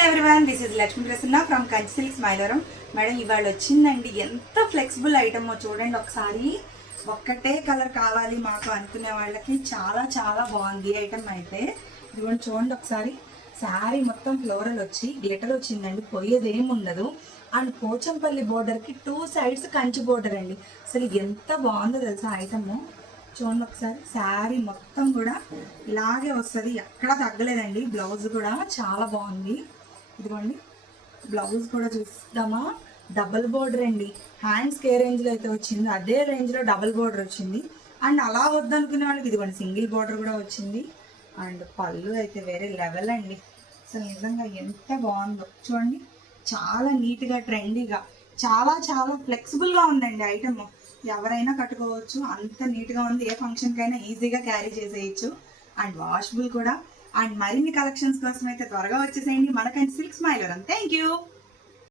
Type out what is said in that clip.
Hello everyone, this is Lakshmi Prasanna from Kanchi silks Mylavaram. Madam ఇవాళ వచ్చిందండి. ఎంత ఫ్లెక్సిబుల్ ఐటమో చూడండి ఒకసారి. ఒక్కటే కలర్ కావాలి మాకు అనుకునే వాళ్ళకి చాలా చాలా బాగుంది ఐటమ్ అయితే. ఇదిగోండి చూడండి ఒకసారి. శారీ మొత్తం ఫ్లోరల్ వచ్చి గ్లిటర్ వచ్చిందండి, పోయేది ఏమి ఉండదు. అండ్ పోచంపల్లి బోర్డర్కి 2 sides కంచి బోర్డర్ అండి. అసలు ఎంత బాగుందో తెలుసా ఐటమ్. చూడండి ఒకసారి. శారీ మొత్తం కూడా ఇలాగే వస్తుంది, ఎక్కడ తగ్గలేదండి. బ్లౌజ్ కూడా చాలా బాగుంది. ఇదిగోండి బ్లౌజ్ కూడా చూద్దామా. డబుల్ బోర్డర్ అండి. హ్యాండ్స్కి ఏ రేంజ్లో అయితే వచ్చిందో అదే రేంజ్లో డబుల్ బోర్డర్ వచ్చింది. అండ్ అలా వద్దనుకునే వాళ్ళకి ఇదిగోండి సింగిల్ బోర్డర్ కూడా వచ్చింది. అండ్ పళ్ళు అయితే వేరే లెవెల్ అండి. అసలు నిజంగా ఎంత బాగుందో చూడండి. చాలా నీట్గా ట్రెండీగా చాలా చాలా ఫ్లెక్సిబుల్గా ఉందండి ఐటమ్. ఎవరైనా కట్టుకోవచ్చు, అంత నీట్గా ఉంది. ఏ ఫంక్షన్కైనా ఈజీగా క్యారీ చేసేయచ్చు. అండ్ వాషబుల్ కూడా. అండ్ మరిన్ని కలెక్షన్స్ కోసం అయితే త్వరగా వచ్చేసేయండి మన Kanchi silks Mylavaram. Thank you.